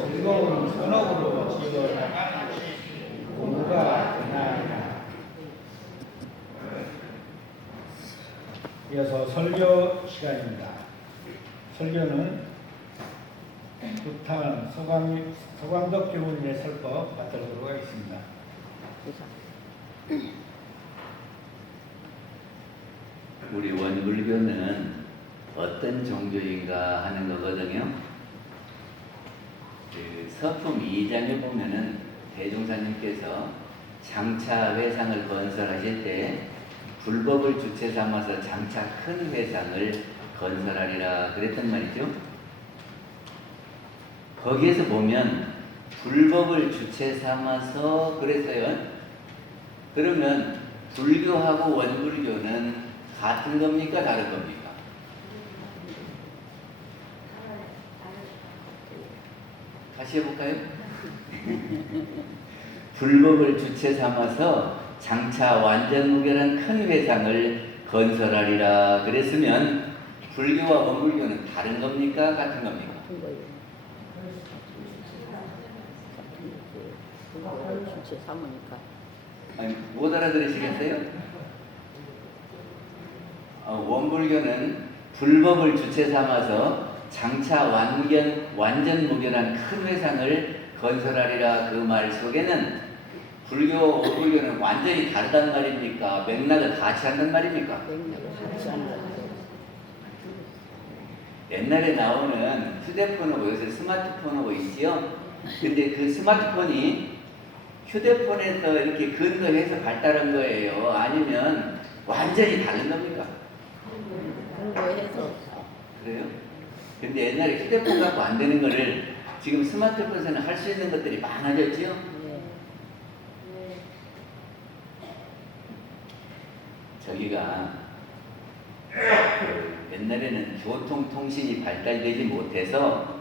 즐거운 선업으로 지금 공부가 되나이다. 이어서 설교 시간입니다. 설교는 부탄 서광덕 교우님의 설법 받도록 하겠습니다. 우리 원불교는 어떤 종교인가 하는 거거든요. 그 서품 2장에 보면은 대종사님께서 장차 회상을 건설하실 때 불법을 주체 삼아서 장차 큰 회상을 건설하리라 그랬단 말이죠. 거기에서 보면 불법을 주체 삼아서 그랬어요. 그러면 불교하고 원불교는 같은 겁니까? 다른 겁니까? 다시 해볼까요? 불법을 주체 삼아서 장차 완전무결한 큰 회상을 건설하리라 그랬으면 불교와 원불교는 다른 겁니까? 같은 겁니까? 주체 삼으니까. 아니, 못 알아들으시겠어요? 원불교는 불법을 주체 삼아서 장차 완전 무결한 큰 회상을 건설하리라 그 말 속에는 불교, 원불교는 완전히 다르단 말입니까? 맥락을 같이 한단 말입니까? 맥락을 같이 한다. 옛날에 나오는 휴대폰하고 요새 스마트폰하고 있지요? 근데 그 스마트폰이 휴대폰에서 이렇게 근거해서 발달한 거예요? 아니면 완전히 다른 겁니까? 근거해서. 그래요? 근데 옛날에 휴대폰 갖고 안 되는 거를 지금 스마트폰에서는 할 수 있는 것들이 많아졌지요? 네. 저기가 옛날에는 교통통신이 발달되지 못해서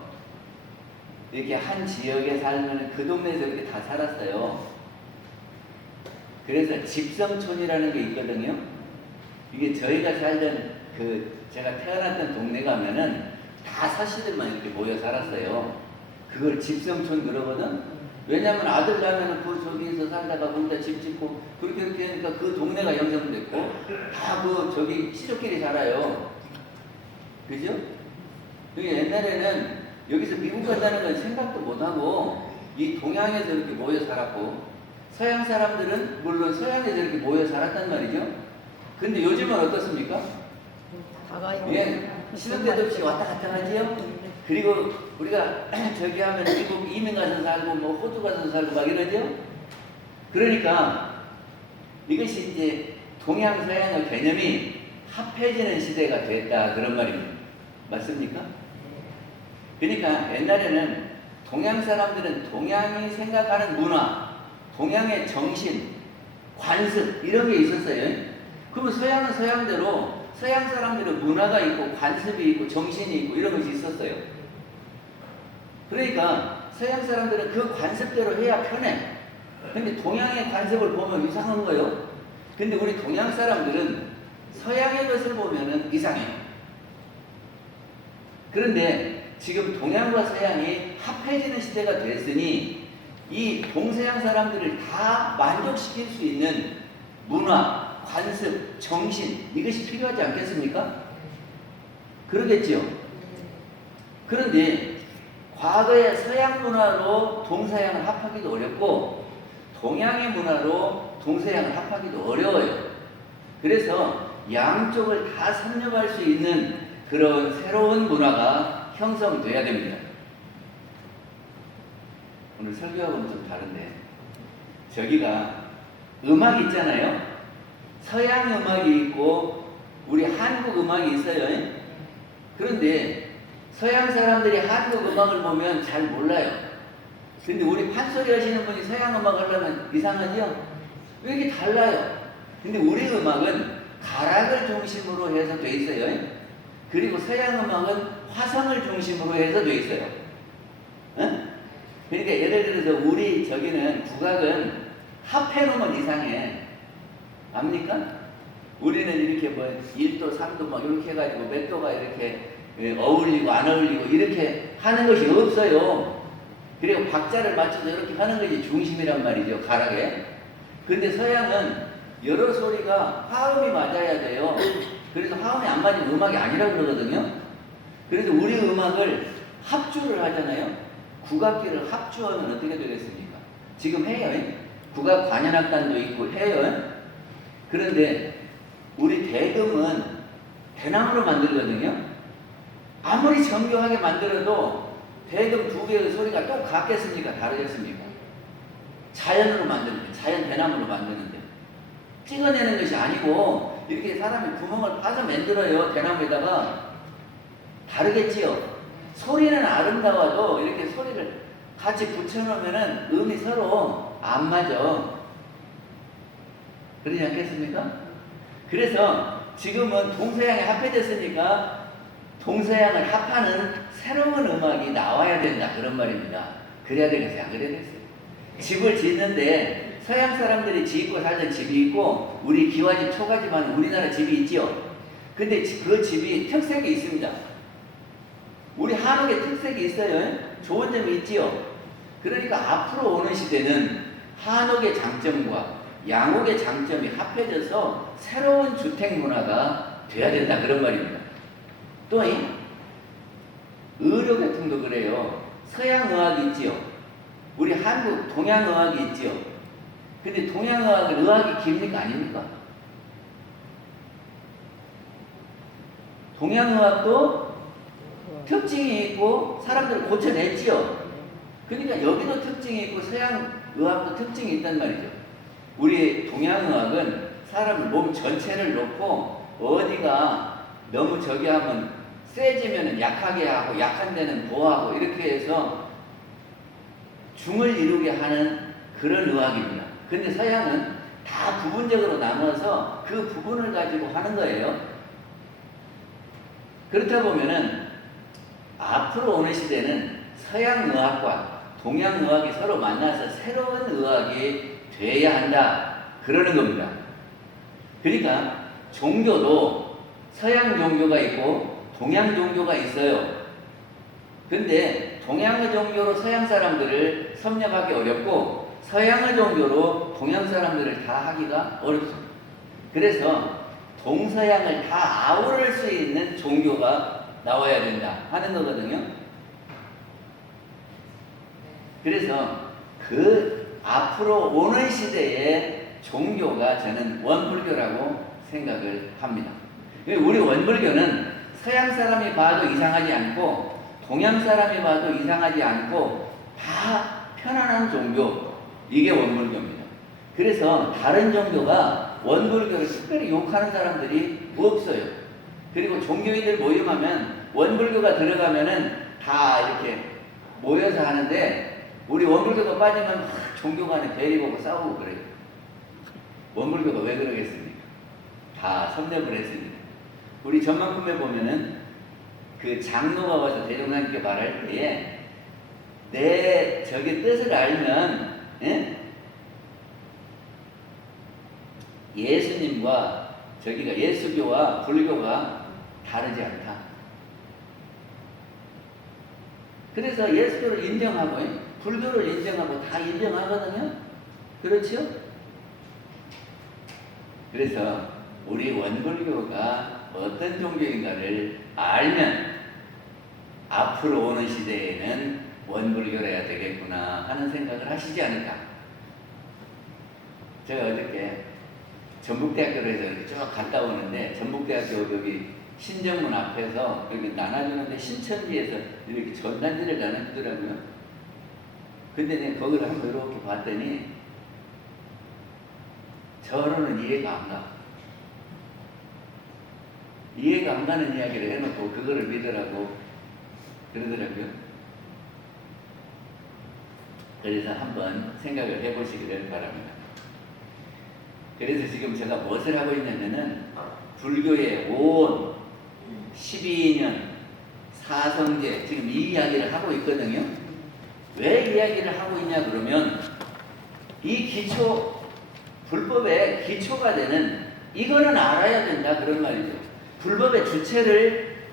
이렇게 한 지역에 살면 그 동네에서 이렇게 다 살았어요. 그래서 집성촌이라는 게 있거든요. 이게 저희가 살던 제가 태어났던 동네 가면은 다 사시들만 이렇게 모여 살았어요. 그걸 집성촌 그러거든. 왜냐면 아들 낳으면 그 저기서 살다가 거기다 집 짓고 그렇게 하니까 그 동네가 형성됐고 다 저기 시족끼리 살아요. 그죠? 그게 옛날에는 여기서 미국 간다는 건 생각도 못하고 이 동양에서 이렇게 모여 살았고 서양 사람들은 물론 서양에서 이렇게 모여 살았단 말이죠. 근데 요즘은 어떻습니까? 다가요. 예, 시도 때도 없이 왔다 갔다 하지요. 그리고 우리가 저기 하면 미국 이민 가서 살고 뭐 호주 가서 살고 막 이러죠. 그러니까 이것이 이제 동양 서양의 개념이 합해지는 시대가 됐다 그런 말입니다. 맞습니까? 그러니까 옛날에는 동양 사람들은 동양이 생각하는 문화, 동양의 정신, 관습 이런 게 있었어요. 그러면 서양은 서양대로 서양 사람들은 문화가 있고 관습이 있고 정신이 있고 이런 것이 있었어요. 그러니까 서양 사람들은 그 관습대로 해야 편해. 근데 동양의 관습을 보면 이상한 거예요. 근데 우리 동양 사람들은 서양의 것을 보면은 이상해요. 그런데 지금 동양과 서양이 합해지는 시대가 됐으니 이 동서양 사람들을 다 만족시킬 수 있는 문화, 관습, 정신 이것이 필요하지 않겠습니까? 그러겠지요. 그런데 과거의 서양 문화로 동서양을 합하기도 어렵고 동양의 문화로 동서양을 합하기도 어려워요. 그래서 양쪽을 다 섭렵할 수 있는 그런 새로운 문화가 형성돼야 됩니다. 오늘 설교하고는 좀 다른데 저기가 음악 있잖아요. 서양 음악이 있고 우리 한국 음악이 있어요. 그런데 서양 사람들이 한국 음악을 보면 잘 몰라요. 근데 우리 판소리 하시는 분이 서양 음악 하려면 이상하죠? 왜 이렇게 달라요? 근데 우리 음악은 가락을 중심으로 해서 돼 있어요. 그리고 서양 음악은 화성을 중심으로 해서 돼 있어요. 응? 그러니까 예를 들어서 우리 저기는 국악은 합해놓으면 이상해. 압니까? 우리는 이렇게 뭐 1도, 3도 막 이렇게 해가지고 몇 도가 이렇게 어울리고 안 어울리고 이렇게 하는 것이 없어요. 그리고 박자를 맞춰서 이렇게 하는 것이 중심이란 말이죠, 가락에. 근데 서양은 여러 소리가 화음이 맞아야 돼요. 그래서 화음이 안 맞으면 음악이 아니라고 그러거든요. 그래서 우리 음악을 합주를 하잖아요. 국악기를 합주하면 어떻게 되겠습니까? 지금 해요. 국악 관현악단도 있고 해요. 그런데 우리 대금은 대나무로 만들거든요. 아무리 정교하게 만들어도 대금 두 개의 소리가 또 같겠습니까? 다르겠습니까? 자연으로 만드는데, 자연 대나무로 만드는데 찍어내는 것이 아니고 이렇게 사람이 구멍을 파서 만들어요. 대나무에다가. 다르겠지요. 소리는 아름다워도 이렇게 소리를 같이 붙여놓으면 음이 서로 안 맞아. 그러지 않겠습니까? 그래서 지금은 동서양이 합해졌으니까 동서양을 합하는 새로운 음악이 나와야 된다, 그런 말입니다. 그래야 되겠어요? 안 그래야 되겠어요? 집을 짓는데 서양 사람들이 짓고 살던 집이 있고 우리 기와집, 초가집하는 우리나라 집이 있지요. 근데 그 집이 특색이 있습니다. 우리 한옥에 특색이 있어요. 좋은 점이 있지요. 그러니까 앞으로 오는 시대는 한옥의 장점과 양옥의 장점이 합해져서 새로운 주택 문화가 돼야 된다, 그런 말입니다. 또 의료계통도 그래요. 서양 의학이 있지요. 우리 한국 동양 의학이 있지요. 근데 동양 의학은 의학이 깁니까 아닙니까? 동양 의학도 특징이 있고 사람들을 고쳐냈지요. 그러니까 여기도 특징이 있고 서양 의학도 특징이 있단 말이죠. 우리 동양 의학은 사람을 몸 전체를 놓고 어디가 너무 저기 하면 세지면 약하게 하고 약한 데는 보호하고 이렇게 해서 중을 이루게 하는 그런 의학입니다. 근데 서양은 다 부분적으로 나눠서 그 부분을 가지고 하는 거예요. 그렇다 보면은 앞으로 오는 시대는 서양 의학과 동양 의학이 서로 만나서 새로운 의학이 돼야 한다, 그러는 겁니다. 그러니까 종교도 서양 종교가 있고 동양 종교가 있어요. 근데 동양의 종교로 서양 사람들을 섭렵하기 어렵고 서양의 종교로 동양 사람들을 다 하기가 어렵습니다. 그래서 동서양을 다 아우를 수 있는 종교가 나와야 된다 하는 거거든요. 그래서 그 앞으로 오는 시대의 종교가 저는 원불교라고 생각을 합니다. 우리 원불교는 서양 사람이 봐도 이상하지 않고 동양 사람이 봐도 이상하지 않고 다 편안한 종교, 이게 원불교입니다. 그래서 다른 종교가 원불교를 특별히 욕하는 사람들이 없어요. 그리고 종교인들 모임하면 원불교가 들어가면은 다 이렇게 모여서 하는데 우리 원불교가 빠지면 막 종교 간에 대립하고 싸우고 그래요. 원불교가 왜 그러겠습니까? 다 섭렵을 했습니다. 우리 전만품에 보면은 그 장로가 와서 대종사님께 말할 때에 내 저기 뜻을 알면 예수님과 저기가 예수교와 불교가 다르지 않다. 그래서 예수교를 인정하고 불교를 인정하고 다 인정하거든요. 그렇죠? 그래서 우리 원불교가 어떤 종교인가를 알면 앞으로 오는 시대에는 원불교를 해야 되겠구나 하는 생각을 하시지 않을까. 제가 어저께 전북대학교로 해서 이렇게 쭉 갔다 오는데 전북대학교 여기 신정문 앞에서 여기 나눠주는데 신천지에서 이렇게 전단지를 나눠주더라고요. 근데 내가 거기를 한번 이렇게 봤더니 저로는 이해가 안 가. 이해가 안 가는 이야기를 해놓고 그거를 믿으라고 그러더라고요. 그래서 한번 생각을 해보시기를 바랍니다. 그래서 지금 제가 무엇을 하고 있냐면은 불교의 온 12년 사성제 지금 이 이야기를 하고 있거든요. 왜 이야기를 하고 있냐 그러면 이 기초, 불법의 기초가 되는 이거는 알아야 된다 그런 말이죠. 불법의 주체를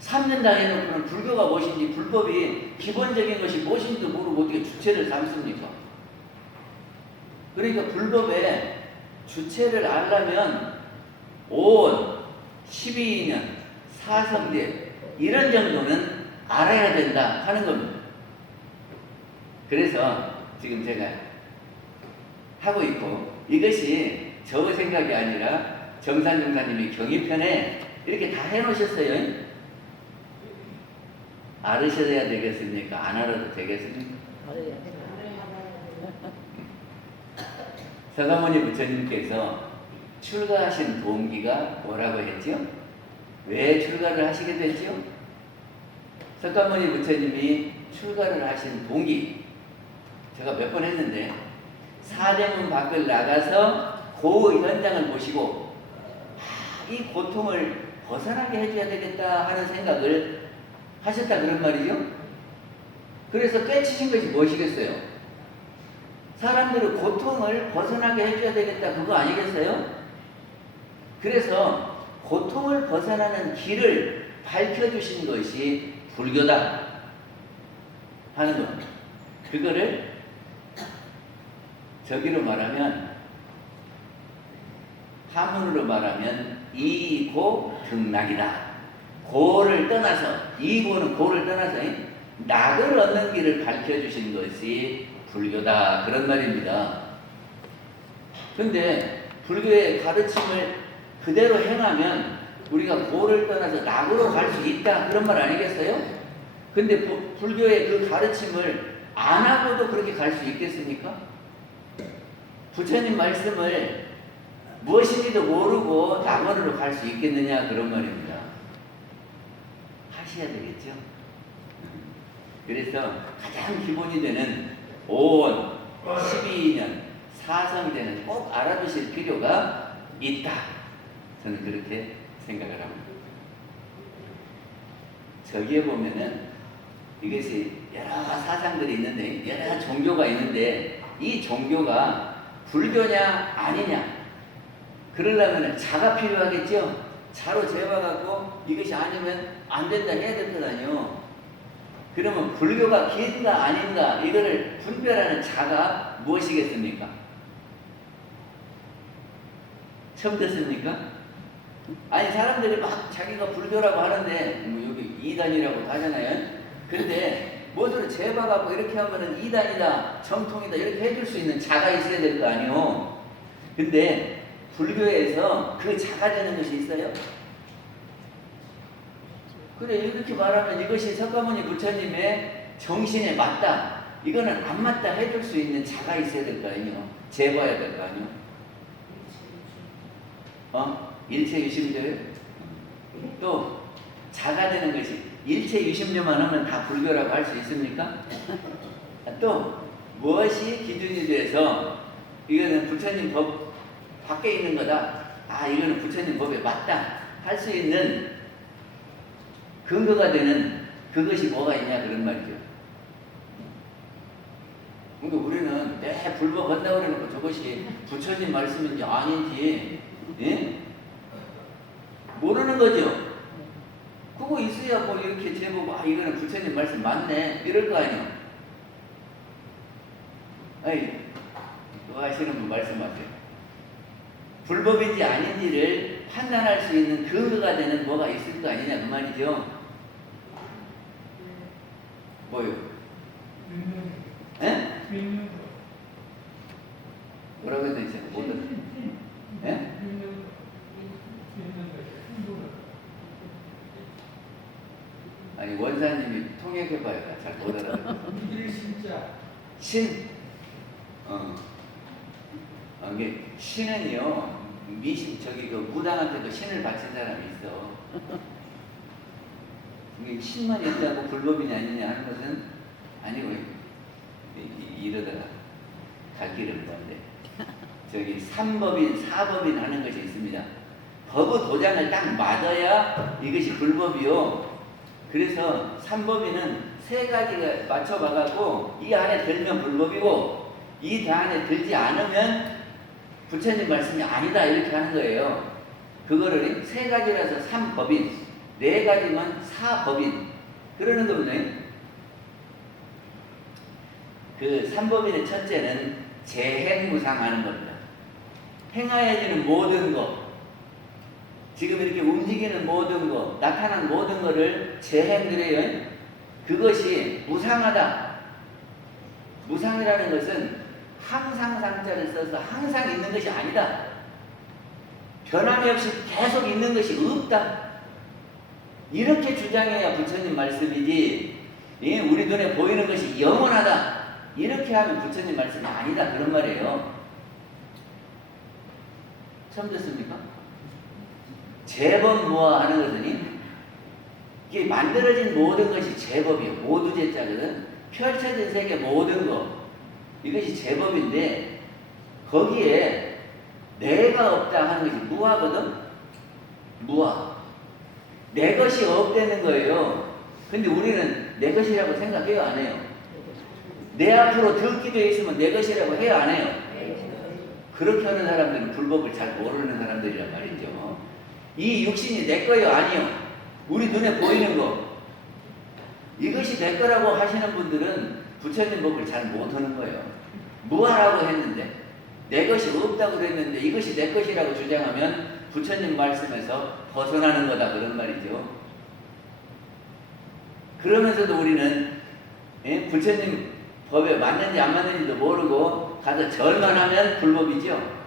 3년 당해놓고는 불교가 무엇인지, 불법이 기본적인 것이 무엇인지도 모르고 어떻게 주체를 삼습니까? 그러니까 불법의 주체를 알려면 온, 12년, 사성제 이런 정도는 알아야 된다 하는 겁니다. 그래서 지금 제가 하고 있고, 이것이 저 생각이 아니라 정산님이 경위편에 이렇게 다 해놓으셨어요. 알으셔야 되겠습니까? 안 알아도 되겠습니까? 알아야 돼. 서가모니 부처님께서 출가하신 동기가 뭐라고 했죠? 왜 출가를 하시게 됐죠? 서가모니 부처님이 출가를 하신 동기, 제가 몇 번 했는데, 사대문 밖을 나가서 그 현장을 보시고 이 고통을 벗어나게 해줘야 되겠다 하는 생각을 하셨다 그런 말이죠. 그래서 꿰치신 것이 무엇이겠어요? 사람들의 고통을 벗어나게 해줘야 되겠다 그거 아니겠어요? 그래서 고통을 벗어나는 길을 밝혀주신 것이 불교다 하는 겁니다. 그거를 저기로 말하면, 한문으로 말하면 이고 등락이다. 고를 떠나서, 이고는 고를 떠나서 낙을 얻는 길을 밝혀주신 것이 불교다 그런 말입니다. 근데 불교의 가르침을 그대로 행하면 우리가 고를 떠나서 낙으로 갈 수 있다 그런 말 아니겠어요? 근데 불교의 그 가르침을 안 하고도 그렇게 갈 수 있겠습니까? 부처님 말씀을 무엇인지도 모르고 낙원으로 갈 수 있겠느냐 그런 말입니다. 하셔야 되겠죠. 그래서 가장 기본이 되는 오원, 12년, 사성제는 꼭 알아두실 필요가 있다. 저는 그렇게 생각을 합니다. 저기에 보면은 이것이 여러 사상들이 있는데, 여러 종교가 있는데, 이 종교가 불교냐 아니냐 그러려면 자가 필요하겠죠. 자로 재봐갖고 이것이 아니면 안 된다 해야 될 것 아니요. 그러면 불교가 긴가 아닌가 이거를 분별하는 자가 무엇이겠습니까? 처음 듣습니까? 아니 사람들이 막 자기가 불교라고 하는데 뭐 여기 이단이라고 하잖아요. 그런데 뭐들을 재봐갖고 이렇게 하면은 이단이다, 정통이다 이렇게 해줄 수 있는 자가 있어야 될 거 아니오. 근데 불교에서 그 자가 되는 것이 있어요? 그래 이렇게 말하면 이것이 석가모니 부처님의 정신에 맞다, 이거는 안 맞다 해줄 수 있는 자가 있어야 될 거 아니오. 재봐야 될 거 아니오. 일체 유심조요? 또 자가 되는 것이 일체 유심조만 하면 다 불교라고 할 수 있습니까? 또 무엇이 기준이 돼서 이거는 부처님 법 밖에 있는 거다, 이거는 부처님 법에 맞다 할 수 있는 근거가 되는 그것이 뭐가 있냐 그런 말이죠. 그러니까 우리는 내 불법 한다고 그러니까 저것이 부처님 말씀인지 아닌지 모르는 거죠. 그거 있어야 뭐 이렇게 제보고 이거는 부처님 말씀 맞네 이럴 거 아니에요. 그거 하시는 분 말씀하세요. 불법인지 아닌지를 판단할 수 있는 근거가 되는 뭐가 있을 거 아니냐 그 말이죠. 뭐요? 뭐라고 해야 되지? 못 들었어요. 아니 원사님이 통역해봐요. 잘 못 알아듣어요. 신. 이게 신은요 미신 그 무당한테도 신을 바친 사람이 있어. 이게 신만 있다고 불법이냐 아니냐 하는 것은 아니고 이러다가 갈 길은 뭔데 저기 삼법인 사법인 하는 것이 있습니다. 법의 도장을 딱 맞아야 이것이 불법이요. 그래서 삼법인은 세 가지를 맞춰봐갖고 이 안에 들면 불법이고 이 안에 들지 않으면 부처님 말씀이 아니다 이렇게 하는 거예요. 그거를 세 가지라서 삼법인. 네 가지만 사법인 그러는 겁니다. 그 삼법인의 첫째는 재행무상하는 겁니다. 행하여지는 모든 것, 지금 이렇게 움직이는 모든 것, 나타난 모든 것을 재행그래요. 그것이 무상하다. 무상이라는 것은 항상 상자를 써서 항상 있는 것이 아니다. 변함이 없이 계속 있는 것이 없다. 이렇게 주장해야 부처님 말씀이지, 예, 우리 눈에 보이는 것이 영원하다. 이렇게 하면 부처님 말씀이 아니다. 그런 말이에요. 처음 듣습니까? 제법무화하는 것은 이게 만들어진 모든 것이 제법이에요. 모두제자거든. 펼쳐진 세계 모든 것. 이것이 제법인데 거기에 내가 없다 하는 것이 무화거든. 무화. 내 것이 없다는 거예요. 근데 우리는 내 것이라고 생각해요, 안 해요? 내 앞으로 듣기도 있으면 내 것이라고 해요, 안 해요? 그렇게 하는 사람들은 불법을 잘 모르는 사람들이란 말이죠. 이 육신이 내 거예요, 아니요? 우리 눈에 보이는 거. 이것이 내 거라고 하시는 분들은 부처님 법을 잘 못하는 거예요. 무하라고 했는데, 내 것이 없다고 그랬는데 이것이 내 것이라고 주장하면 부처님 말씀에서 벗어나는 거다, 그런 말이죠. 그러면서도 우리는 부처님 법에 맞는지 안 맞는지도 모르고 가서 절만 하면 불법이죠.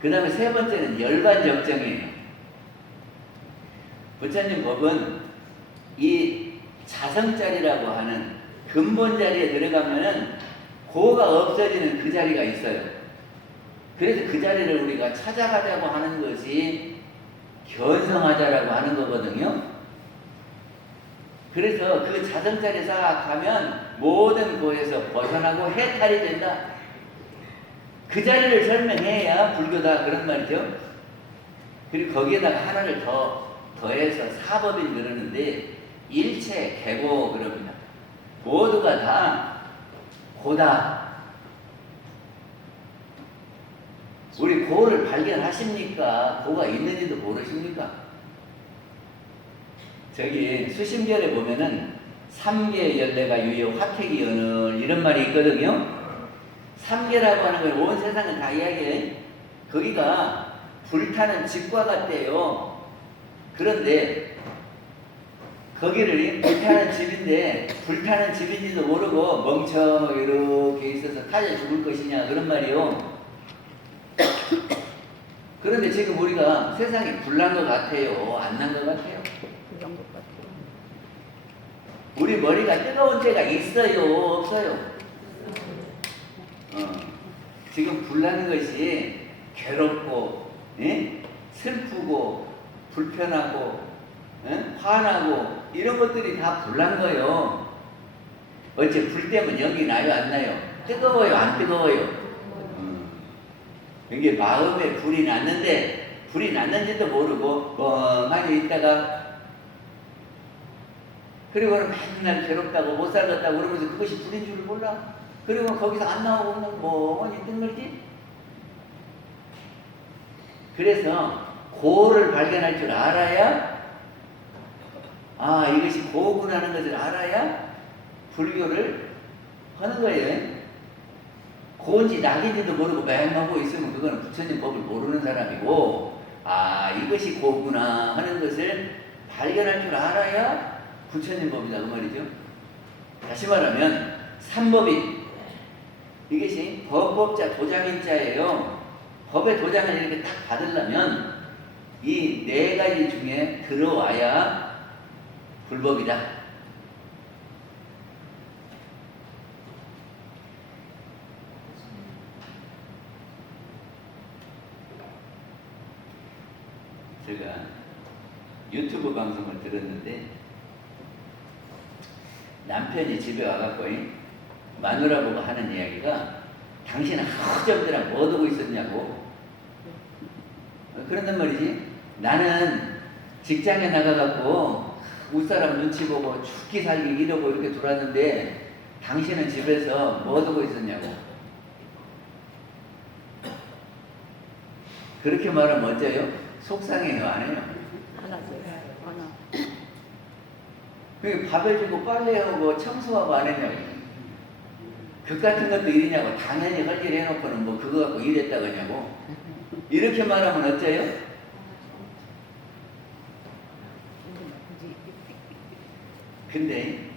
그 다음에 세 번째는 열반적정이에요. 부처님 법은 이 자성자리라고 하는 근본 자리에 들어가면은 고가 없어지는 그 자리가 있어요. 그래서 그 자리를 우리가 찾아가자고 하는 것이 견성하자라고 하는 거거든요. 그래서 그 자성자리 싹 가면 모든 고에서 벗어나고 해탈이 된다. 그 자리를 설명해야 불교다, 그런 말이죠. 그리고 거기에다가 하나를 더해서 사법인 그러는데 일체 개고 그럽니다. 모두가 다 고다. 우리 고를 발견하십니까? 고가 있는지도 모르십니까? 저기 수심결에 보면은 삼계 열례가 유효 화택이 연을 이런 말이 있거든요. 삼계라고 하는 건 온 세상을 다 이야기해. 거기가 불타는 집과 같대요. 그런데 거기를 불타는 집인데 불타는 집인지도 모르고 멍청하게 이렇게 있어서 타져 죽을 것이냐, 그런 말이요. 그런데 지금 우리가 세상이 불난 것 같아요? 안 난 것 같아요? 그런 것 같아요. 우리 머리가 뜨거운 때가 있어요? 없어요? 지금 불나는 것이 괴롭고, 슬프고, 불편하고, 화나고, 이런 것들이 다 불난 거예요. 어째 불 때면 연기 나요, 안 나요? 뜨거워요, 안 뜨거워요? 이게 마음에 불이 났는데, 불이 났는지도 모르고, 멍하니 있다가, 그리고는 맨날 괴롭다고, 못 살겠다고 그러면서 그것이 불인 줄을 몰라. 그리고 거기서 안 나오고 멍하니 뜬거지. 그래서 고를 발견할 줄 알아야, 아, 이것이 고구나 하는 것을 알아야 불교를 하는 거예요. 고인지 낙인지도 모르고 맹하고 있으면 그거는 부처님 법을 모르는 사람이고, 아, 이것이 고구나 하는 것을 발견할 줄 알아야 부처님 법이다, 그 말이죠. 다시 말하면 삼법인, 이것이 법법자 도장인자예요. 법의 도장을 이렇게 딱 받으려면 이 네 가지 중에 들어와야 불법이다. 제가 유튜브 방송을 들었는데 남편이 집에 와갖고 마누라 보고 하는 이야기가, 당신은 허점들랑 뭐 두고 있었냐고. 그런단 말이지. 나는 직장에 나가갖고 웃사람 눈치 보고 죽기 살기 이러고 이렇게 돌았는데 당신은 집에서 뭐 두고 있었냐고. 그렇게 말하면 어째요? 속상해요, 안 해요? 하나죠. 하나. 그게 밥 해주고 빨래하고 청소하고 안 했냐고. 그 같은 것도 일이냐고. 당연히 할 일 해놓고는 뭐 그거 갖고 일했다 그러냐고. 이렇게 말하면 어째요? 근데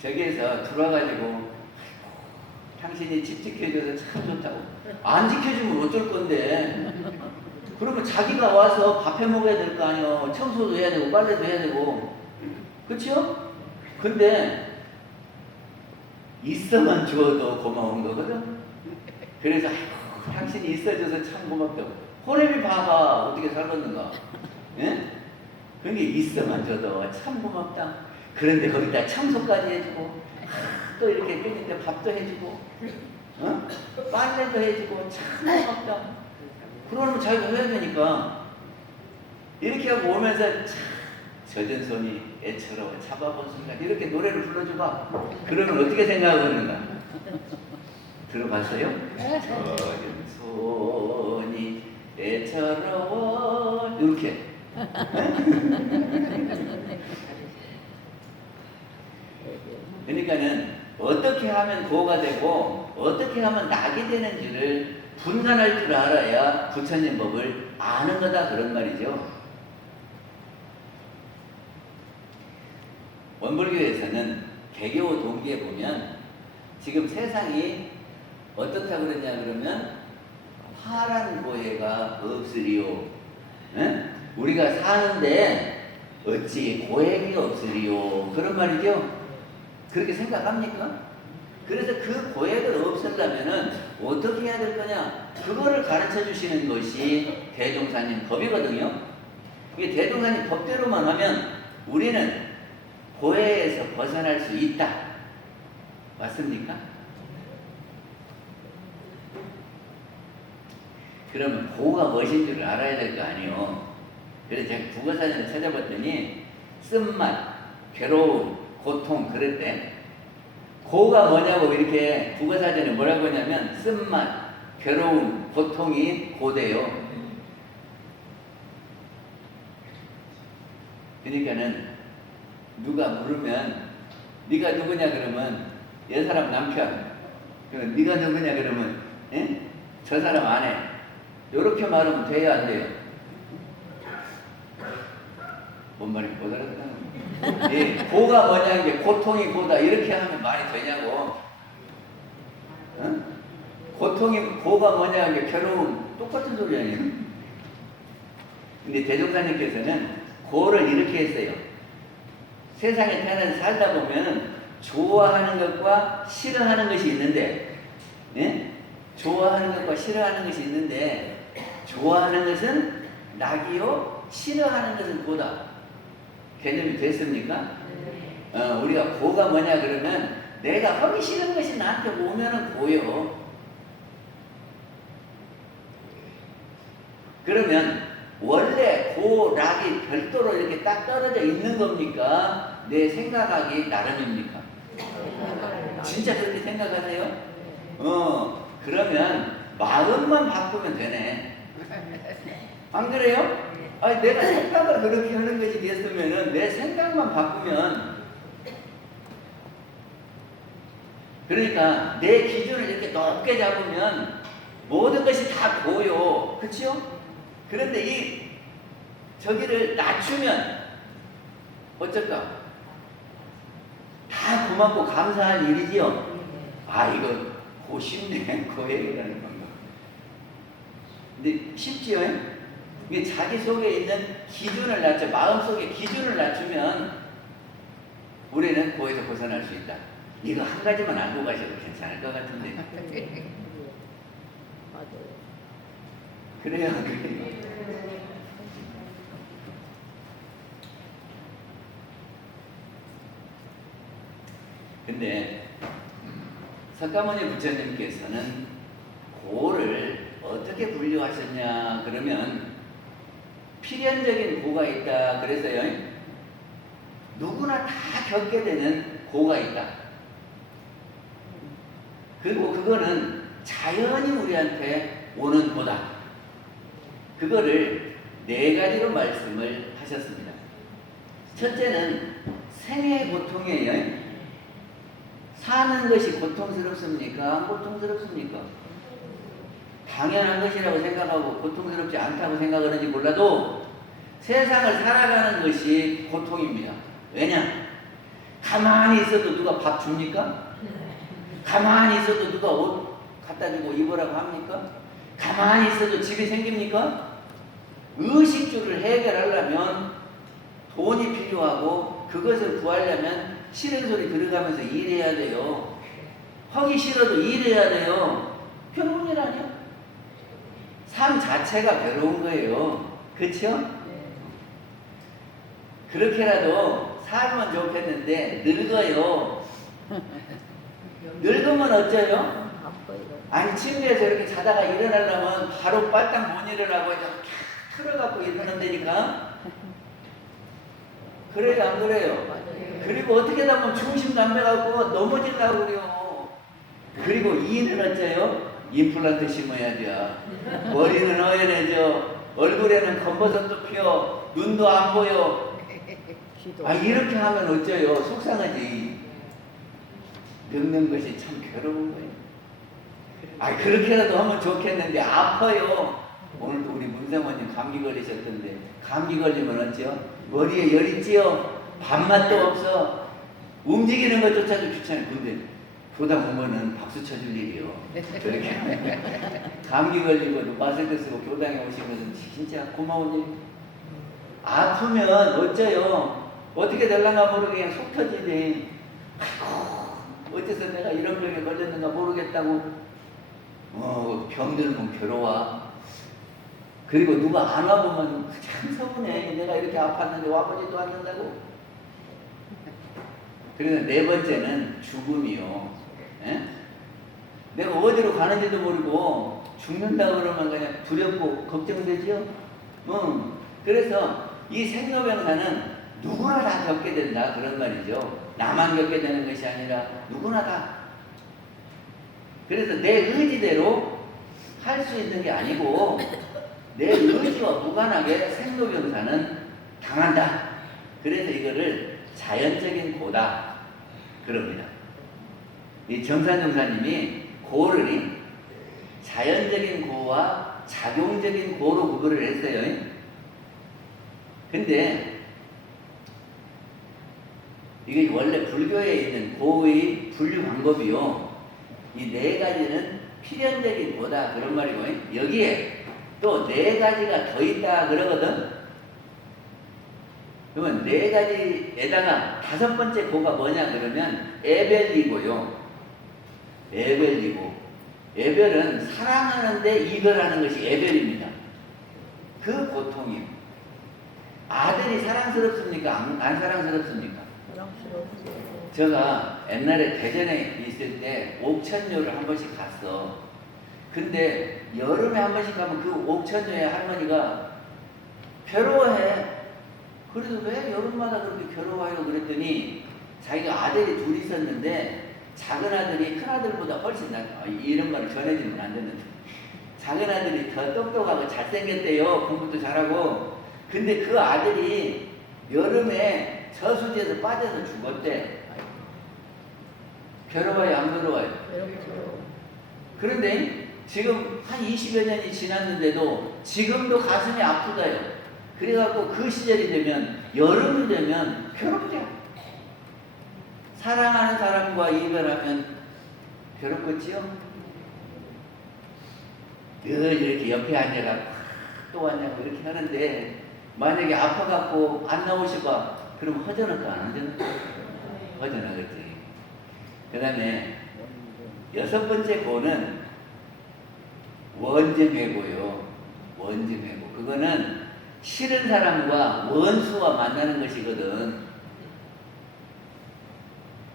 저기에서 들어와가지고 당신이 집 지켜줘서 참 좋다고. 안 지켜주면 어쩔 건데. 그러면 자기가 와서 밥 해 먹어야 될 거 아니요. 청소도 해야 되고 빨래도 해야 되고. 그렇죠? 근데 있어만 줘도 고마운 거거든. 그래서 아이고, 당신이 있어줘서 참 고맙다고. 호렘이 봐봐 어떻게 살았는가. 예? 그런 게 있어만 줘도 참 고맙다. 그런데 거기다 청소까지 해주고 또 이렇게 끓일 때 밥도 해주고 어? 빨래도 해주고 참 고맙다. 그러면 자기가 해야 되니까 이렇게 하고 오면서 참 젖은 손이 애처로워 잡아본 순간 이렇게 노래를 불러줘봐. 그러면 어떻게 생각하는가? 들어봤어요? 젖은 손이 애처로워 이렇게. 그러니까는 어떻게 하면 고가 되고 어떻게 하면 낙이 되는지를 분간할 줄 알아야 부처님 법을 아는 거다 그런 말이죠. 원불교에서는 개교 동기에 보면 지금 세상이 어떻다고 그러냐 그러면 파란 고해가 없으리요. 에? 우리가 사는데 어찌 고해가 없으리요. 그런 말이죠. 그렇게 생각합니까? 그래서 그 고액을 없애려면은 어떻게 해야 될 거냐? 그거를 가르쳐 주시는 것이 대종사님 법이거든요. 이게 대종사님 법대로만 하면 우리는 고해에서 벗어날 수 있다. 맞습니까? 그러면 고가 무엇인 줄 알아야 될 거 아니에요. 그래서 제가 국어사전을 찾아봤더니 쓴맛, 괴로움, 고통 그랬대. 고가 뭐냐고 이렇게 국어사전에 뭐라고 하냐면 쓴맛, 괴로움, 고통이 고대요. 그러니까는 누가 물으면 네가 누구냐 그러면 얘 사람 남편. 그럼 네가 누구냐 그러면 에? 저 사람 아내. 이렇게 말하면 돼야 안 돼요? 뭔 말인지 못 알아듣나? 예, 고가 뭐냐, 게 고통이 고다 이렇게 하면 말이 되냐고. 어? 고통이 고가 뭐냐, 게 괴로움 똑같은 소리 아니에요? 근데 대종사님께서는 고를 이렇게 했어요. 세상에 태어나서 살다 보면 좋아하는 것과 싫어하는 것이 있는데, 예? 좋아하는 것과 싫어하는 것이 있는데, 좋아하는 것은 낙이요, 싫어하는 것은 고다. 개념이 됐습니까? 우리가 고가 뭐냐 그러면 내가 하기 싫은 것이 나한테 오면은 고요. 그러면 원래 고락이 별도로 이렇게 딱 떨어져 있는 겁니까? 내 생각하기 나름입니까? 진짜 그렇게 생각하세요? 그러면 마음만 바꾸면 되네. 안 그래요? 아니, 내가 생각을 그렇게 하는 것이 됐으면은 내 생각만 바꾸면, 그러니까 내 기준을 이렇게 높게 잡으면 모든 것이 다 고요. 그치요? 그런데 이 저기를 낮추면 어쩔까? 다 고맙고 감사한 일이지요. 아, 이거 쉽네. 고해라는 건가. 근데 쉽지요? 이게 자기 속에 있는 기준을 낮춰, 마음속에 기준을 낮추면 우리는 고에서 벗어날 수 있다. 이거 한 가지만 알고 가셔도 괜찮을 것 같은데. 그래요, 그래요. 근데 석가모니 부처님께서는 고를 어떻게 분류하셨냐 그러면 필연적인 고가 있다 그래서요. 누구나 다 겪게 되는 고가 있다. 그리고 그거는 자연히 우리한테 오는 고다. 그거를 네 가지로 말씀을 하셨습니다. 첫째는 생의 고통이에요. 사는 것이 고통스럽습니까? 안 고통스럽습니까? 당연한 것이라고 생각하고 고통스럽지 않다고 생각하는지 몰라도 세상을 살아가는 것이 고통입니다. 왜냐? 가만히 있어도 누가 밥 줍니까? 가만히 있어도 누가 옷 갖다 주고 입으라고 합니까? 가만히 있어도 집이 생깁니까? 의식주를 해결하려면 돈이 필요하고 그것을 구하려면 싫은 소리 들어가면서 일해야 돼요. 하기 싫어도 일해야 돼요. 괴로운 일 아니야? 삶 자체가 괴로운 거예요. 그렇죠? 그렇게라도 살면 좋겠는데 늙어요. 늙으면 어째요? 아니 침대에서 이렇게 자다가 일어나려면 바로 빨딱 못 일어나고 이렇게 틀어갖고 일어난다니까. 그래요 안 그래요? 그리고 어떻게 하면 중심 남매갖고 넘어지려고 그래요. 그리고 이는 어째요? 임플란트 심어야 돼. 머리는 어연해져. 얼굴에는 검버섯도 피어. 눈도 안 보여. 아 이렇게 하면 어째요? 속상하지. 늙는 것이 참 괴로운 거예요. 아 그렇게라도 하면 좋겠는데 아파요. 오늘도 우리 문사모님 감기 걸리셨던데 감기 걸리면 어째요? 머리에 열 있지요? 밥맛도 없어. 움직이는 것조차도 귀찮아요. 근데 교당 오면은 박수 쳐줄 일이요. 그렇게 감기 걸리고 마스크 쓰고 교당에 오신 것은 진짜 고마운 일. 아프면 어째요? 어떻게 될란가 모르게 그냥 속 터지지. 아이고 어째서 내가 이런 병에 걸렸는가 모르겠다고. 병들면 괴로워. 그리고 누가 안 와보면 참 서운해. 내가 이렇게 아팠는데 와보지도 않는다고. 그래서 네 번째는 죽음이요. 에? 내가 어디로 가는지도 모르고 죽는다 그러면 그냥 두렵고 걱정되지요. 그래서 이 생로병사는 누구나 다 겪게 된다 그런 말이죠. 나만 겪게 되는 것이 아니라 누구나 다. 그래서 내 의지대로 할 수 있는 게 아니고 내 의지와 무관하게 생로병사는 당한다. 그래서 이거를 자연적인 고다 그럽니다. 이 정산정사님이 고를 자연적인 고와 작용적인 고로 구분을 했어요. 근데 이게 원래 불교에 있는 고의 분류 방법이요. 이 네 가지는 필연적인 고다 그런 말이고 여기에 또 네 가지가 더 있다 그러거든. 그러면 네 가지에다가 다섯 번째 고가 뭐냐 그러면 에벨리고요. 에벨리고 에벨은 사랑하는데 이별하는 것이 에벨입니다. 그 고통이요. 아들이 사랑스럽습니까? 안 사랑스럽습니까? 사랑스럽지. 제가 옛날에 대전에 있을 때 옥천묘를 한 번씩 갔어. 근데 여름에 한 번씩 가면 그 옥천묘의 할머니가 괴로워해. 그래서 왜 여름마다 그렇게 괴로워해요? 그랬더니 자기가 아들이 둘 있었는데 작은 아들이 큰 아들보다 훨씬 이런 말을 전해주면 안 되는데 작은 아들이 더 똑똑하고 잘생겼대요. 공부도 잘하고. 근데 그 아들이 여름에 저수지에서 빠져서 죽었대. 괴로워요? 안 괴로워요? 외롭죠. 그런데 지금 한 20여 년이 지났는데도 지금도 가슴이 아프다요. 그래갖고 그 시절이 되면 여름이 되면 괴롭대요. 사랑하는 사람과 이별하면 괴롭겠지요? 늘 이렇게 옆에 앉아갖고 또 왔냐고 이렇게 하는데 만약에 아파갖고 안 나오셔봐 그럼 허전할까 안 허전할까? 허전하겠지. 그 다음에 여섯 번째 고는 원증회고요. 원증회고. 그거는 싫은 사람과 원수와 만나는 것이거든.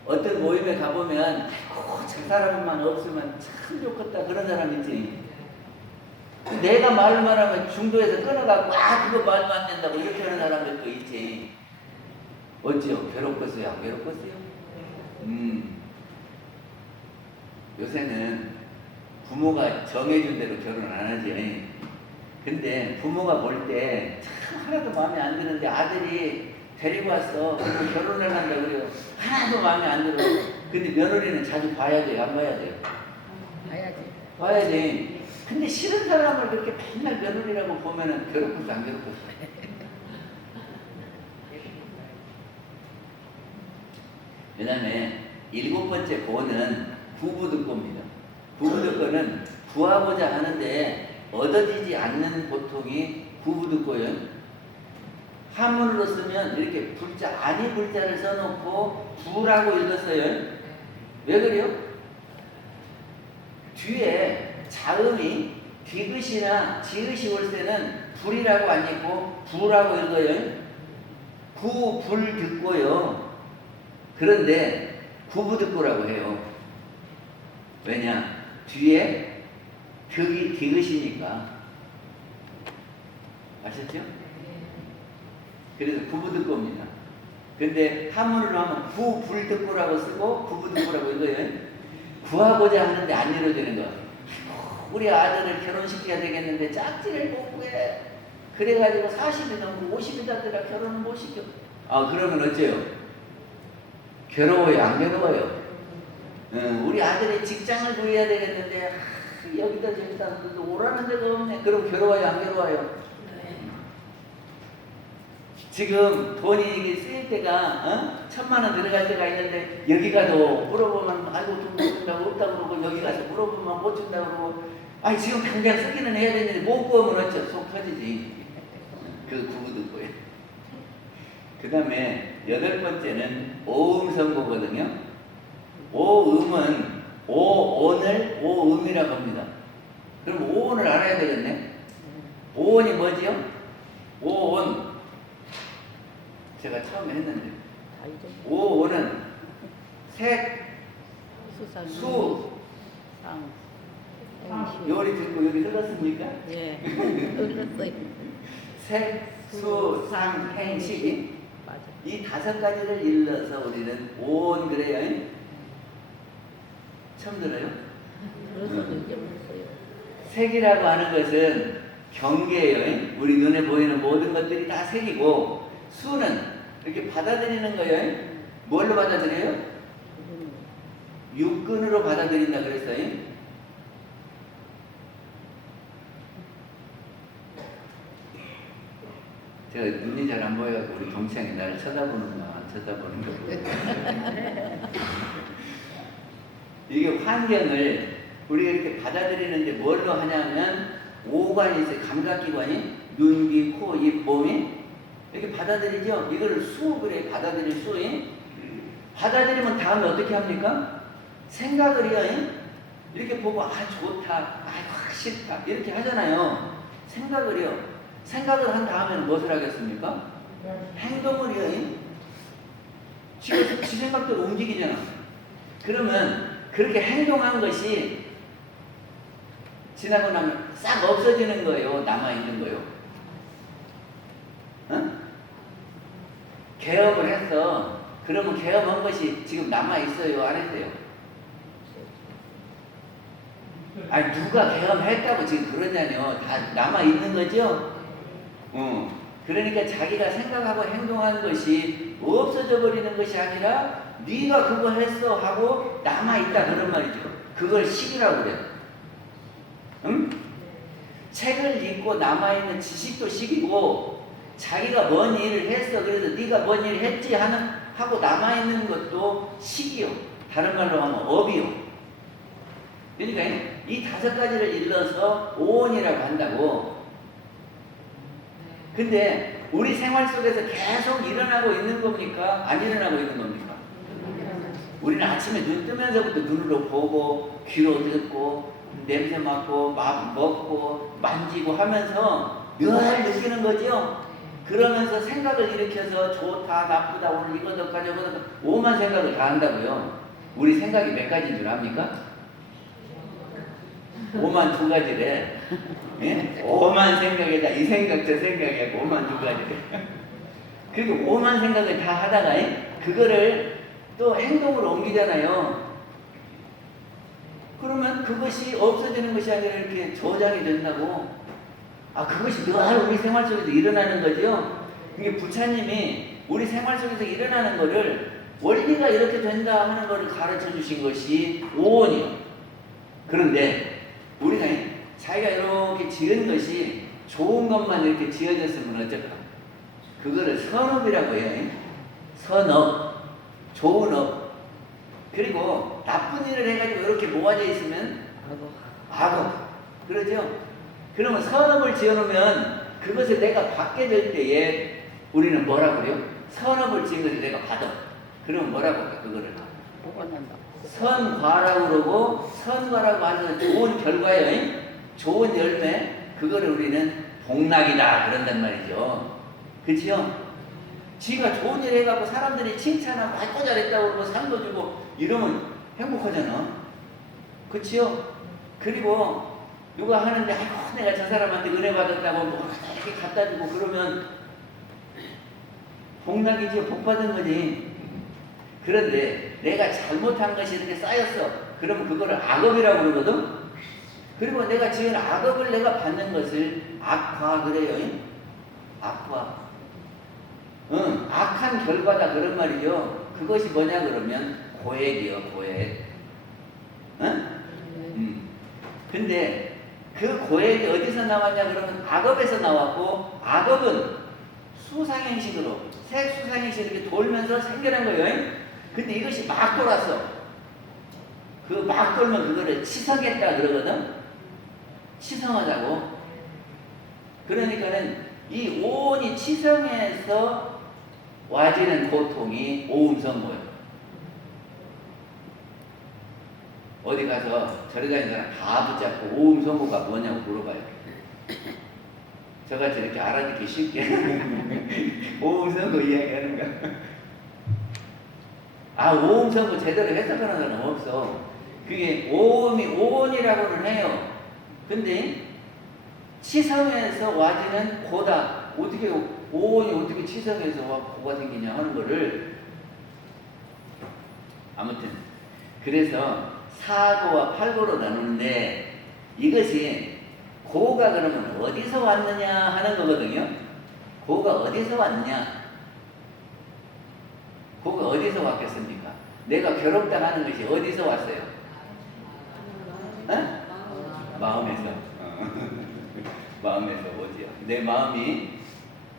어떤 모임에 가보면 아이고 저 사람만 없으면 참 좋겠다 그런 사람 있지. 내가 말만 하면 중도에서 끊어갖고 그거 말도 안 된다고 이렇게 하는 사람들도 있지. 어찌요? 괴롭겠어요? 안 괴롭겠어요? 요새는 부모가 정해준 대로 결혼 안 하지. 근데 부모가 볼 때 참 하나도 마음에 안 드는데 아들이 데리고 왔어. 그리고 결혼을 한다 그래요. 하나도 마음에 안 들어. 근데 며느리는 자주 봐야 돼요? 안 봐야 돼요? 봐야지. 봐야 돼. 근데 싫은 사람을 그렇게 맨날 며느리라고 보면은 괴롭고서 안 괴롭고서. 그 다음에 7번째 고는 구부득고입니다. 구부득고는 구하고자 하는데 얻어지지 않는 고통이 구부득고예요. 한문으로 쓰면 이렇게 불자, 아니 불자를 써놓고 구라고 읽었어요. 왜 그래요? 뒤에 자음이 디귿이나 지읒이 올 때는 불이라고 안 읽고 부라고 읽어요. 구, 불 듣고요. 그런데 구부듣고라고 해요. 왜냐? 뒤에 득이 디귿이니까. 아셨죠? 그래서 구부듣고입니다. 근데 한문으로 하면 구불듣고라고 쓰고 구부듣고라고 읽어요. 구하고자 하는데 안 이루어지는 거. 우리 아들을 결혼시켜야 되겠는데 짝지를 못 구해. 그래가지고 40이 넘고 50이 되다가 결혼을 못 시켜. 아, 그러면 어째요? 괴로워요? 안 괴로워요? 우리 아들의 직장을 구해야 되겠는데 여기다 저기다 오라는 데가 없네. 그럼 괴로워요? 안 괴로워요? 지금 돈이 쓰일 때가 1,000만 원 들어갈 때가 있는데 여기 가도 물어보면 아이고 돈 못 준다고 없다고 그러고 여기 가서 물어보면 못 준다고 그러고 아니 지금 당장 쓰기는 해야 되는데 못 구하면 어쩌 속 터지지. 그 구부듣고요. 그 다음에 8번째는 오음선고거든요. 오음은 오온을 오음이라고 합니다. 그럼 오온을 알아야 되겠네. 오온이 뭐지요? 오온. 제가 처음에 했는데 오온은 색, 수, 요리 듣고 여기 흘렀습니까? 예. 흘렀어요. 색, 수, 상, 행, 식. 맞아. 이 5가지를 일러서 우리는 오온 그래요. 처음 들어요? 들었어요. 색이라고 하는 것은 경계예요. 우리 눈에 보이는 모든 것들이 다 색이고 수는 이렇게 받아들이는 거예요. 뭘로 받아들여요? 육근으로 받아들인다 그랬어요. 제가 눈이 잘 안 보여서 우리 동창이 나를 쳐다보는 거야, 쳐다보는 거. 이게 환경을 우리가 이렇게 받아들이는데 뭘로 하냐면 오관이 있어요. 감각기관이 눈, 귀, 코, 입, 몸이 이렇게 받아들이죠. 이걸 수 그래 받아들일 수에 받아들이면 다음에 어떻게 합니까? 생각을요. 이렇게 보고 아 좋다, 아 싫다 이렇게 하잖아요. 생각을요. 생각을 한 다음에는 무엇을 하겠습니까? 행동을요. 지금 지 생각대로 움직이잖아. 그러면 그렇게 행동한 것이 지나고 나면 싹 없어지는 거예요? 남아있는 거예요? 응? 개업을 했어. 그러면 개업한 것이 지금 남아있어요? 안 했어요? 아니 누가 개업했다고 지금 그러냐뇨. 다 남아있는 거죠? 그러니까 자기가 생각하고 행동한 것이 없어져 버리는 것이 아니라 네가 그거 했어 하고 남아있다 그런 말이죠. 그걸 식이라고 그래. 응? 책을 읽고 남아있는 지식도 식이고 자기가 뭔 일을 했어 그래서 네가 뭔 일을 했지 하고 남아있는 것도 식이요. 다른 말로 하면 업이요. 그러니까 이 5가지를 일러서 오온이라고 한다고. 근데 우리 생활 속에서 계속 일어나고 있는 겁니까? 안 일어나고 있는 겁니까? 우리는 아침에 눈 뜨면서부터 눈으로 보고 귀로 듣고 냄새 맡고 먹고 만지고 하면서 늘 느끼는 거죠. 그러면서 생각을 일으켜서 좋다 나쁘다 오늘 이거 더 가져고 오만 생각을 다 한다고요. 우리 생각이 몇 가지인 줄 압니까? 오만 2가지래. 예? 오만 생각에다 이 생각 저 생각에 오만 2가지래. 그리고 오만 생각을 다 하다가 그거를 또 행동으로 옮기잖아요. 그러면 그것이 없어지는 것이 아니라 이렇게 저장이 된다고. 그것이 늘 우리 생활 속에서 일어나는 거죠. 이게 부처님이 우리 생활 속에서 일어나는 거를 원리가 이렇게 된다 하는 것을 가르쳐 주신 것이 오온이요. 그런데 우리가 자기가 이렇게 지은 것이 좋은 것만 이렇게 지어졌으면 어쩔까? 그거를 선업이라고 해요. 선업, 좋은 업. 그리고 나쁜 일을 해가지고 이렇게 모아져 있으면 악업. 그러죠? 그러면 선업을 지어놓으면 그것을 내가 받게 될 때에 우리는 뭐라고 그래요? 선업을 지은 것을 내가 받아. 그러면 뭐라고 할까? 그거를 선과라고 그러고, 선과라고 하는 좋은 결과예요. 좋은 열매. 그거를 우리는 복락이다 그런단 말이죠. 그치요? 지가 좋은 일 해갖고 사람들이 칭찬하고 아이고 잘했다고 그러고 상도 주고 이러면 행복하잖아. 그치요? 그리고 누가 하는데 아이고 내가 저 사람한테 은혜 받았다고 뭐 이렇게 갖다 주고 그러면 복락이지, 복 받은 거지. 그런데 내가 잘못한 것이 이렇게 쌓였어. 그러면 그거를 악업이라고 그러거든. 그리고 내가 지은 악업을 내가 받는 것을 악화 그래요. 악화. 악한 결과다 그런 말이죠. 그것이 뭐냐 그러면 고액이요, 고액. 근데 그 고액이 어디서 나왔냐 그러면 악업에서 나왔고, 악업은 수상행식으로 색수상행식 이렇게 돌면서 생겨난 거예요. 근데 이것이 막 돌았어. 그 막 돌면 그거를 치성했다 그러거든. 치성하자고. 그러니까는 이 오온이 치성해서 와지는 고통이 오음성고예요. 어디 가서 절에 다니는 사람 다 붙잡고 오음성고가 뭐냐고 물어봐요. 저같이 이렇게 알아듣기 쉽게 오음성고 이야기하는 거야. 오음성고 제대로 해석하는 사람은 없어. 그게 오음이 오온이라고는 해요. 근데 치성에서 와지는 고다. 어떻게 오온이 어떻게 치성에서 고가 생기냐 하는 거를, 아무튼 그래서 사고와 팔고로 나누는데, 이것이 고가 그러면 어디서 왔느냐 하는 거거든요. 고가 어디서 왔느냐? 고가 어디서 왔겠습니까? 내가 괴롭다하는 것이 어디서 왔어요? 마음에서. 마음에서 오지요. 내 마음이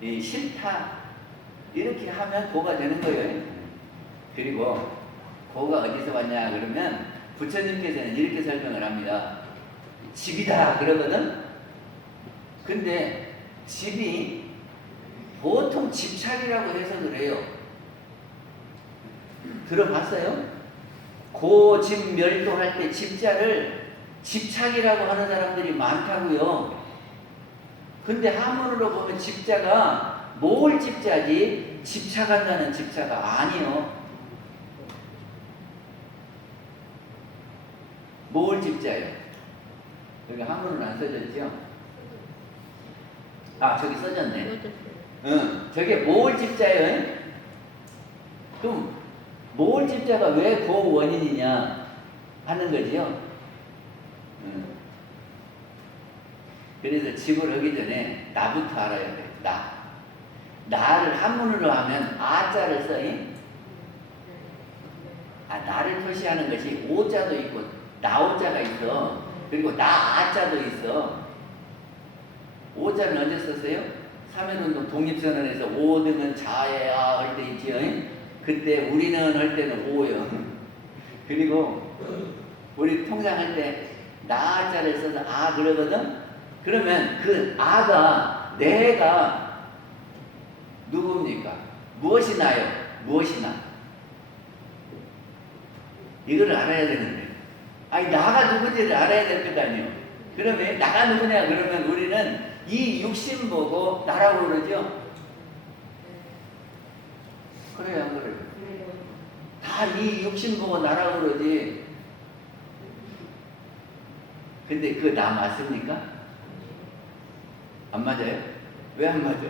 싫다 이렇게 하면 고가 되는 거예요. 그리고 고가 어디서 왔냐 그러면 부처님께서는 이렇게 설명을 합니다. 집이다 그러거든. 근데 집이 보통 집착이라고 해석을 해요. 들어봤어요? 고집 멸도할 때 집자를 집착이라고 하는 사람들이 많다고요. 근데 한문으로 보면 집자가 모을 집자지 집착한다는 집자가 아니요. 모을 집자예요. 여기 한문은 안 써졌죠? 저기 써졌네. 저게 모을 집자예요. 그럼 모을 집자가 왜 고원인이냐 하는 거지요. 그래서 집을 하기 전에 나부터 알아야 돼. 나를 한문으로 하면 아자를 써. 나를 표시하는 것이 오자도 있고 나오자가 있어. 그리고 나아자도 있어. 오자는 언제 썼어요? 3.1운동 독립선언에서 오등은 자해야 할 때 있지요. 그때 우리는 할 때는 오요. 그리고 우리 통장할 때 나자를 써서 그러거든. 그러면 그 내가 누굽니까? 무엇이 나요? 무엇이 나? 이걸 알아야 되는데, 나가 누군지를 알아야 될 것 아니에요. 그러면 나가 누구냐 그러면 우리는 이 육신 보고 나라고 그러죠. 그래요, 안 그래요? 다 이 육신 보고 나라고 그러지. 근데 그 나 맞습니까? 안 맞아요? 왜 안 맞아?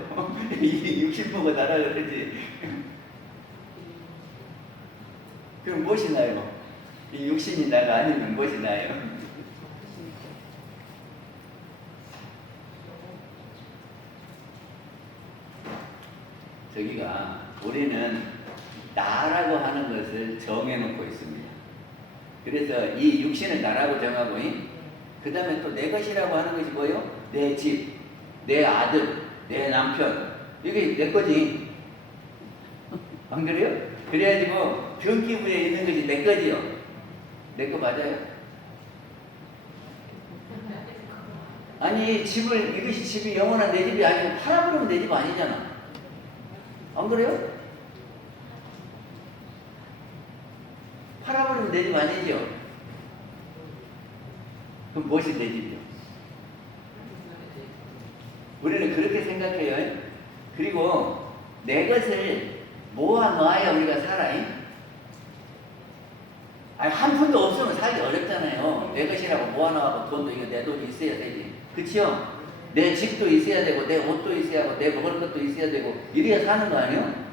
이 육신 보고 나라 그러지. 그럼 무엇이 나요? 이 육신이 나가 아니면 무엇이 나요? 우리는 나라고 하는 것을 정해놓고 있습니다. 그래서 이 육신을 나라고 정하고, 그 다음에 또 내 것이라고 하는 것이 뭐예요? 내 집, 내 아들, 내 남편, 이게 내 거지. 안 그래요? 그래야지 뭐 등기부에 있는 것이 내 거지요. 내 거 맞아요? 아니 이것이 집이 영원한 내 집이 아니고 팔아버리면 내 집 아니잖아. 안 그래요? 팔아버리면 내 집 아니죠? 그럼 무엇이 내 집이요? 우리는 그렇게 생각해요. 그리고 내 것을 모아놔야 우리가 살아. 아니 한 푼도 없으면 살기 어렵잖아요. 내 것이라고 모아놔갖고 돈도 이거 내 돈이 있어야 되지. 그치요? 내 집도 있어야 되고 내 옷도 있어야 하고 내 먹을 것도 있어야 되고 이래야 사는 거 아니에요?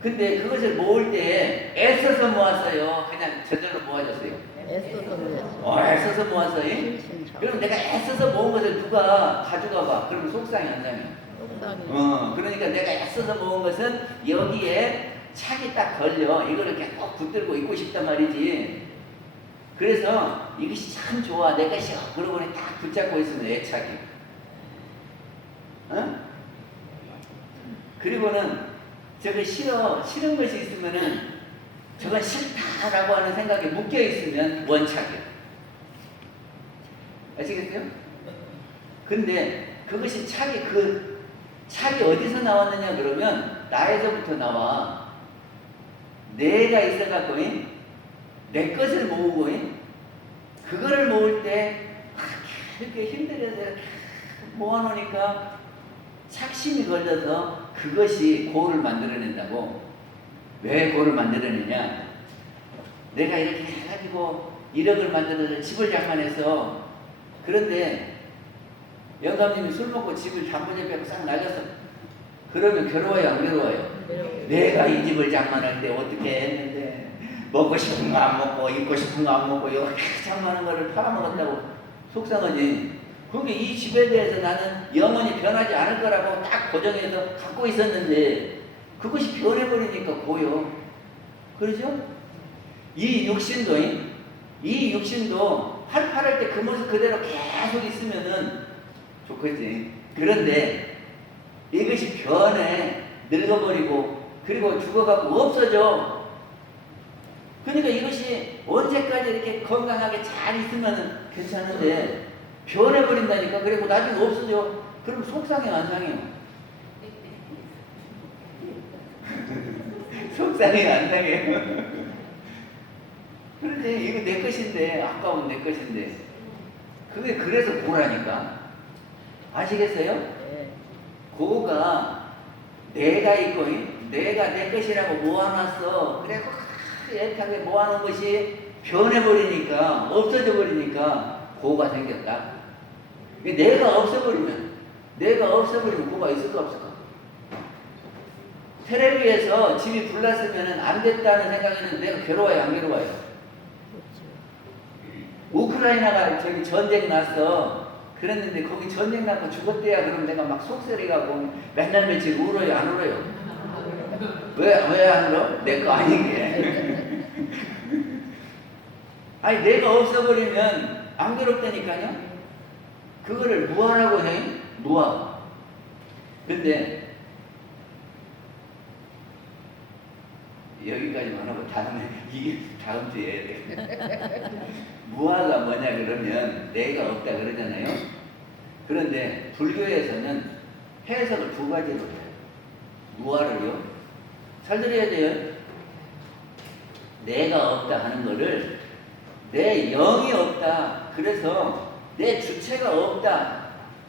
근데 그것을 모을 때 애써서 모았어요? 그냥 저절로 모아졌어요? 애써서 모였어. 애써서 모았어요? 그럼 내가 애써서 모은 것을 누가 가져가 봐. 그러면 속상해 안 상해? 속상해. 그러니까 내가 애써서 모은 것은 여기에 착이 딱 걸려. 이걸 이렇게 꼭 붙들고 있고 싶단 말이지. 그래서 이것이 참 좋아. 내 것이야. 그러고 딱 붙잡고 있으면 애착이. 그리고는 저거 싫은 것이 있으면은 저건 싫다라고 하는 생각에 묶여 있으면 원착이야. 아시겠어요? 근데 그것이 착이 어디서 나왔느냐 그러면 나에서부터 나와. 내가 있어갖고 내 것을 모으고 그거를 모을 때 이렇게 힘들어서 이렇게 모아놓으니까 착심이 걸려서 그것이 고를 만들어낸다고. 왜 고를 만들어내냐? 내가 이렇게 해가지고 1억을 만들어서 집을 장만해서, 그런데 영감님이 술 먹고 집을 단번에 빼고 싹 날렸어. 그러면 괴로워요 안 괴로워요? 내가 이 집을 장만할 때 어떻게 했는데 먹고 싶은 거 안 먹고 입고 싶은 거 안 먹고 이렇게 장만한 거를 팔아먹었다고 속상하지. 그게 이 집에 대해서 나는 영원히 변하지 않을 거라고 딱 고정해서 갖고 있었는데 그것이 변해버리니까 고요. 그러죠? 이 육신도 팔팔할 때 그 모습 그대로 계속 있으면은 좋겠지. 그런데 이것이 변해, 늙어버리고 그리고 죽어갖고 없어져. 그러니까 이것이 언제까지 이렇게 건강하게 잘 있으면 괜찮은데 변해버린다니까. 그리고 나중에 없어져. 그럼 속상해 안 상해요? 속상해 안 상해요? 그런데 이거 내 것인데, 아까운 내 것인데 그게 그래서 고라니까. 아시겠어요? 네. 고가 내가 있고 내가 내 것이라고 모아놨어. 그래서 애타게 모아놓은 것이 변해버리니까, 없어져 버리니까 고가 생겼다. 내가 없어버리면 고가 있을까 없을까? 텔레비에서 집이 불났으면 안 됐다는 생각에는 내가 괴로워요 안 괴로워요? 우크라이나가 저기 전쟁 났어. 그랬는데 거기 전쟁 나고 죽었대야. 그럼 내가 막 속쓰리 가고 맨날 며칠 울어요 안 울어요? 왜 안 울어? 내 거 아닌 게. 아니 내가 없어버리면 안 괴롭다니까요. 그거를 무아라고 해. 무아. 근데 여기까지만 하고 이게 다음 주에 해야 돼. 무아가 뭐냐 그러면 내가 없다 그러잖아요. 그런데 불교에서는 해석을 두 가지로 해요. 무아를요. 잘 들어야 돼요. 내가 없다 하는 거를 내 영이 없다. 그래서 내 주체가 없다.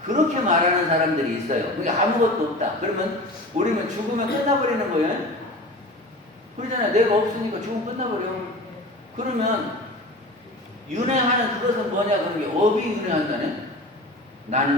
그렇게 말하는 사람들이 있어요. 그러니까 아무것도 없다. 그러면 우리는 죽으면 끝나버리는 거예요. 그러잖아요. 내가 없으니까 죽으면 끝나버려. 그러면 윤회하는 그것은 뭐냐 그런 게 업이 윤회한다네. 나는